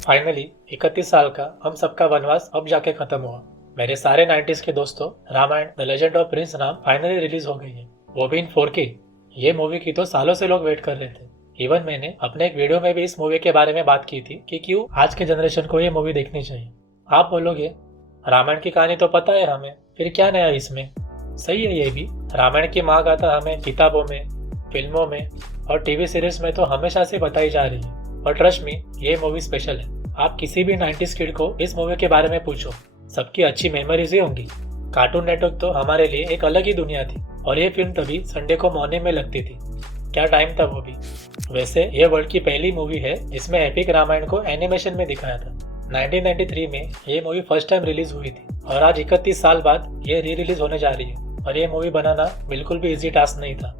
Finally 31 साल का हम सबका वनवास अब जाके खत्म हुआ। मेरे सारे 90s के दोस्तों, Ramayana the legend of prince Ram finally release हो गई है, वो भी इन 4K। ये मूवी की तो सालों से लोग वेट कर रहे थे। इवन मैंने अपने एक वीडियो में भी इस मूवी के बारे में बात की थी कि क्यों आज के जनरेशन को ये मूवी देखनी चाहिए। आप बोलोगे रामायण की कहानी तो पता है हमें, फिर क्या नया इसमें। सही है ये भी। रामायण की महागाथा हमें किताबों में, फिल्मों में और टीवी सीरीज में तो हमेशा से बताई जा रही है, और ट्रस्ट मी ये मूवी स्पेशल है। आप किसी भी 90s किड को इस मूवी के बारे में पूछो, सबकी अच्छी मेमोरीज ही होंगी। कार्टून नेटवर्क तो हमारे लिए एक अलग ही दुनिया थी, और ये फिल्म तभी संडे को मॉर्निंग में लगती थी। क्या टाइम था वो भी। वैसे ये वर्ल्ड की पहली मूवी है जिसमें एपिक रामायण को एनिमेशन में दिखाया था। 1993 में ये मूवी फर्स्ट टाइम रिलीज हुई थी, और आज 31 साल बाद ये री रिलीज होने जा रही है। और ये मूवी बनाना बिल्कुल भी इजी टास्क नहीं था।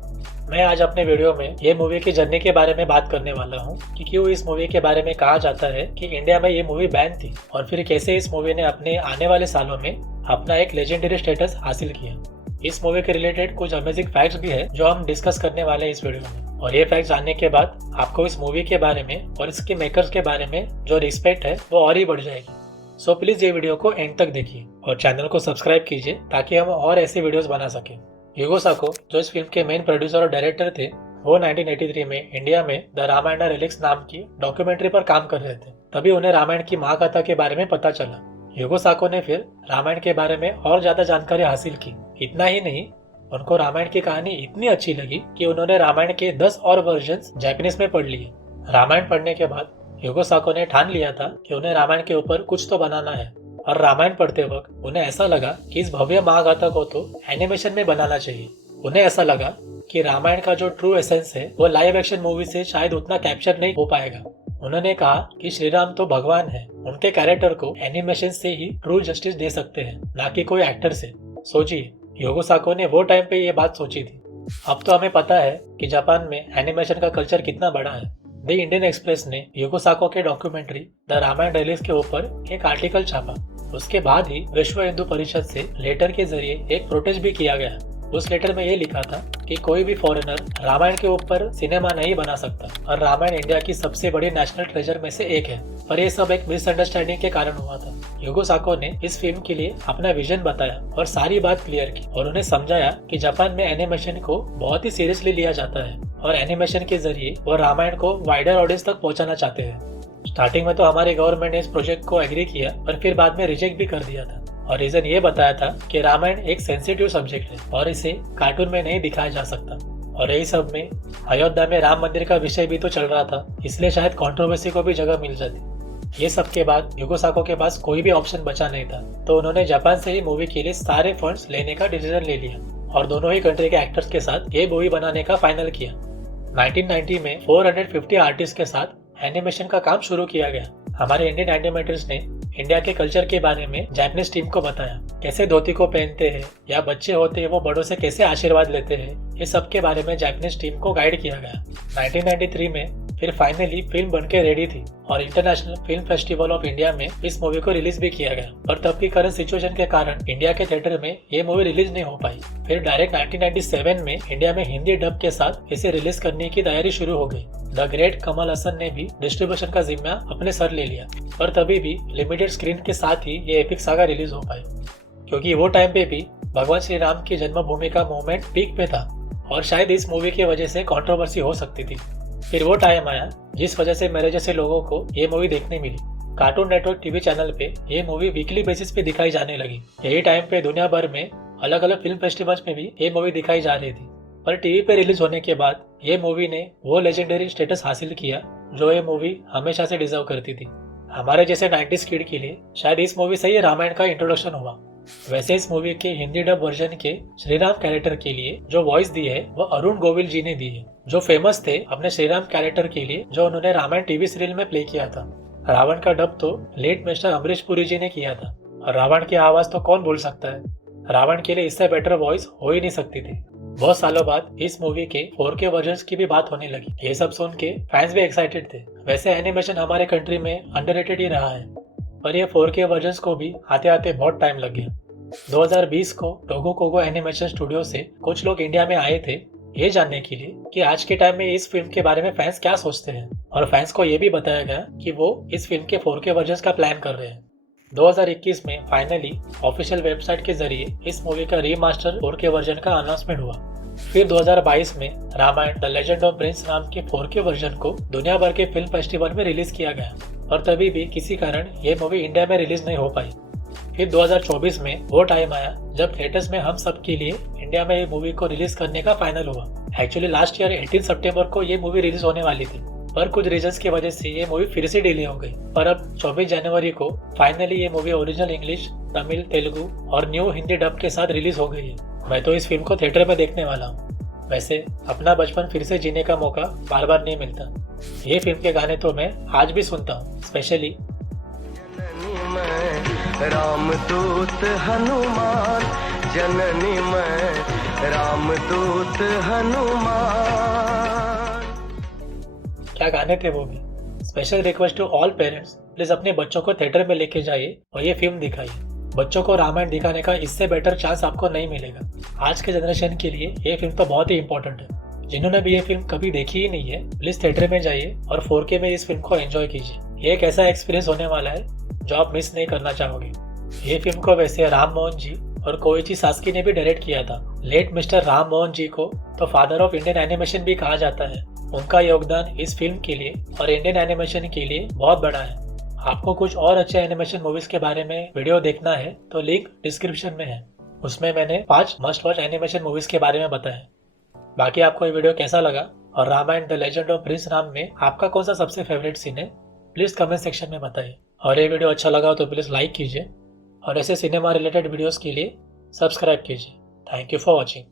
मैं आज अपने वीडियो में ये मूवी की जर्नी के बारे में बात करने वाला हूँ कि क्यों इस मूवी के बारे में कहा जाता है कि इंडिया में ये मूवी बैन थी, और फिर कैसे इस मूवी ने अपने आने वाले सालों में अपना एक लेजेंडरी स्टेटस हासिल किया। इस मूवी के रिलेटेड कुछ अमेजिंग फैक्ट्स भी है जो हम डिस्कस करने वाले हैं इस वीडियो में, और ये फैक्ट्स जानने के बाद आपको इस मूवी के बारे में और इसके मेकर्स के बारे में जो रिस्पेक्ट है वो और ही बढ़ जाएगी। सो प्लीज ये वीडियो को एंड तक देखिए और चैनल को सब्सक्राइब कीजिए ताकि हम और ऐसे वीडियोस बना सकें। ह्यूगो साको जो इस फिल्म के मेन प्रोड्यूसर और डायरेक्टर थे, वो 1983 में इंडिया में द रामायण रिलिक्स नाम की डॉक्यूमेंट्री पर काम कर रहे थे। तभी उन्हें रामायण की महाकथा के बारे में पता चला। ह्यूगो साको ने फिर रामायण के बारे में और ज्यादा जानकारी हासिल की। इतना ही नहीं, उनको रामायण की कहानी इतनी अच्छी लगी कि उन्होंने रामायण के 10 और वर्जन्स जापानीज में पढ़ लिए। रामायण पढ़ने के बाद ह्यूगो साको ने ठान लिया था कि उन्हें रामायण के ऊपर कुछ तो बनाना है, और रामायण पढ़ते वक्त उन्हें ऐसा लगा कि इस भव्य महागाथा को तो एनिमेशन में बनाना चाहिए। उन्हें ऐसा लगा कि रामायण का जो ट्रू एसेंस है वो लाइव एक्शन मूवी से शायद उतना कैप्चर नहीं हो पाएगा। उन्होंने कहा कि श्री राम तो भगवान है, उनके कैरेक्टर को एनिमेशन से ही ट्रू जस्टिस दे सकते हैं, ना कि कोई एक्टर से। सोचिए, ह्यूगो साको ने वो टाइम पे ये बात सोची थी। अब तो हमें पता है कि जापान में एनिमेशन का कल्चर कितना बड़ा है। द इंडियन एक्सप्रेस ने ह्यूगो साको के डॉक्यूमेंट्री द रामायण रिलीज के ऊपर एक आर्टिकल छापा। उसके बाद ही विश्व हिंदू परिषद से लेटर के जरिए एक प्रोटेस्ट भी किया गया। उस लेटर में ये लिखा था कि कोई भी फॉरेनर रामायण के ऊपर सिनेमा नहीं बना सकता, और रामायण इंडिया की सबसे बड़ी नेशनल ट्रेजर में से एक है। पर ये सब एक मिसअंडरस्टैंडिंग के कारण हुआ था। ह्यूगो साको ने इस फिल्म के लिए अपना विजन बताया और सारी बात क्लियर की, और उन्हें समझाया कि जापान में एनिमेशन को बहुत ही सीरियसली लिया जाता है, और एनिमेशन के जरिए वो रामायण को वाइडर ऑडियंस तक पहुंचाना चाहते हैं। स्टार्टिंग में तो हमारी गवर्नमेंट ने इस प्रोजेक्ट को एग्री किया, पर फिर बाद में रिजेक्ट भी कर दिया था, और रीजन ये बताया था कि रामायण एक सेंसिटिव सब्जेक्ट है और इसे कार्टून में नहीं दिखाया जा सकता। और यही सब में अयोध्या में राम मंदिर का विषय भी तो चल रहा था, इसलिए शायद कंट्रोवर्सी को भी जगह मिल जाती। ये सब के बाद ह्यूगो साको के पास कोई भी ऑप्शन बचा नहीं था, तो उन्होंने जापान से ही मूवी के लिए सारे फंड्स लेने का डिसीजन ले लिया, और दोनों ही कंट्री के एक्टर्स के साथ ये मूवी बनाने का फाइनल किया। 1990 में 450 आर्टिस्ट के साथ एनिमेशन का काम शुरू किया गया। हमारे इंडियन एनिमेटर्स ने इंडिया के कल्चर के बारे में जापानीज टीम को बताया, कैसे धोती को पहनते हैं या बच्चे होते हैं वो बड़ों से कैसे आशीर्वाद लेते हैं। ये सब के बारे में जापानीज टीम को गाइड किया गया। 1993 में फिर फाइनली फिल्म बनके रेडी थी, और international film festival of India में इस मूवी को रिलीज भी किया गया। पर तब की करंट सिचुएशन के कारण इंडिया के थिएटर में ये मूवी रिलीज नहीं हो पाई। फिर डायरेक्ट 1997 में इंडिया में हिंदी डब के साथ इसे रिलीज करने की तैयारी शुरू हो गई। द ग्रेट कमल हसन ने भी डिस्ट्रीब्यूशन का जिम्मा अपने सर ले लिया, पर तभी भी लिमिटेड स्क्रीन के साथ ही ये एपिक सागा रिलीज हो पाई, क्योंकि वो टाइम पे भी भगवान श्री राम की जन्मभूमि का मूवमेंट पीक पे था, और शायद इस मूवी की वजह से कंट्रोवर्सी हो सकती थी। फिर वो टाइम आया जिस वजह से मेरे जैसे लोगों को ये मूवी देखने मिली। कार्टून नेटवर्क टीवी चैनल पे ये मूवी वीकली बेसिस पे दिखाई जाने लगी। यही टाइम पे दुनिया भर में अलग अलग फिल्म फेस्टिवल्स में भी ये मूवी दिखाई जा रही थी। पर टीवी पे रिलीज होने के बाद ये मूवी ने वो लेजेंडरी स्टेटस हासिल किया जो ये मूवी हमेशा से डिजर्व करती थी। हमारे जैसे 90s किड के लिए शायद इस मूवी से ही रामायण का इंट्रोडक्शन हुआ। वैसे इस मूवी के हिंदी डब वर्जन के श्री राम कैरेक्टर के लिए जो वॉइस दी है वो अरुण गोविल जी ने दी है, जो फेमस थे अपने श्री राम कैरेक्टर के लिए जो उन्होंने रामायण टीवी सीरियल में प्ले किया था। रावण का डब तो लेट मिस्टर अमरीश पुरी जी ने किया था, और रावण की आवाज तो कौन बोल सकता है। रावण के लिए इससे बेटर वॉइस हो ही नहीं सकती थी। बहुत सालों बाद इस मूवी के 4K वर्जन्स की भी बात होने लगी। ये सब सुन के फैंस भी एक्साइटेड थे। वैसे एनिमेशन हमारे कंट्री में अंडररेटेड ही रहा है, पर ये 4K वर्जन्स को भी आते आते बहुत टाइम लग गया। 2020 को टोगो कोगो एनिमेशन स्टूडियो से कुछ लोग इंडिया में आए थे ये जानने के लिए कि आज के टाइम में इस फिल्म के बारे में फैंस क्या सोचते हैं, और फैंस को ये भी बताया गया कि वो इस फिल्म के 4K वर्जन का प्लान कर रहे हैं। 2021 में फाइनली ऑफिशियल वेबसाइट के जरिए इस मूवी का रीमास्टर 4K वर्जन का अनाउंसमेंट हुआ। फिर 2022 में Ramayana the legend of prince नाम के 4K वर्जन को दुनिया भर के फिल्म फेस्टिवल में रिलीज किया गया, और तभी भी किसी कारण ये मूवी इंडिया में रिलीज नहीं हो पाई। फिर 2024 में वो टाइम आया जब थिएटर्स में हम सब के लिए इंडिया में ये मूवी को रिलीज करने का फाइनल हुआ। एक्चुअली लास्ट ईयर 18 सितंबर को ये मूवी रिलीज होने वाली थी, पर कुछ रीजंस की वजह से ये मूवी फिर से डिले हो गई। पर अब 24 जनवरी को फाइनली ये movie original English, Tamil, Telugu और न्यू हिंदी डब के साथ रिलीज हो गई है। मैं तो इस फिल्म को थिएटर में देखने वाला हूँ। वैसे अपना बचपन फिर से जीने का मौका बार बार नहीं मिलता। ये फिल्म के गाने तो मैं आज भी सुनता हूँ, स्पेशली रामदूत हनुमान, जननी मैं रामदूत हनुमान। क्या गाने थे वो भी। Special request to all parents, please अपने बच्चों को थिएटर में लेके जाइए और ये फिल्म दिखाइए। बच्चों को रामायण दिखाने का इससे बेटर चांस आपको नहीं मिलेगा। आज के जनरेशन के लिए ये फिल्म तो बहुत ही इंपॉर्टेंट है। जिन्होंने भी ये फिल्म कभी देखी ही नहीं है, प्लीज थिएटर में जाइए और 4K में इस फिल्म को एंजॉय कीजिए। ये एक ऐसा एक्सपीरियंस होने वाला है जो आप मिस नहीं करना चाहोगे। ये फिल्म को वैसे राम मोहन जी और कोइची सास्की ने भी डायरेक्ट किया था। लेट मिस्टर राम मोहन जी को तो फादर ऑफ इंडियन एनिमेशन भी कहा जाता है। उनका योगदान इस फिल्म के लिए और इंडियन एनिमेशन के लिए बहुत बड़ा है। आपको कुछ और अच्छे एनिमेशन मूवीज के बारे में वीडियो देखना है तो लिंक डिस्क्रिप्शन में है। उसमें मैंने 5 मस्ट वॉच एनिमेशन मूवीज के बारे में बताया। बाकी आपको ये वीडियो कैसा लगा और Ramayana the legend of prince नाम में आपका कौन सा सबसे फेवरेट सीन है, प्लीज कमेंट सेक्शन में बताइए। और ये वीडियो अच्छा लगा तो प्लीज लाइक कीजिए और ऐसे सिनेमा रिलेटेड वीडियोस के लिए सब्सक्राइब कीजिए। Thank you for watching.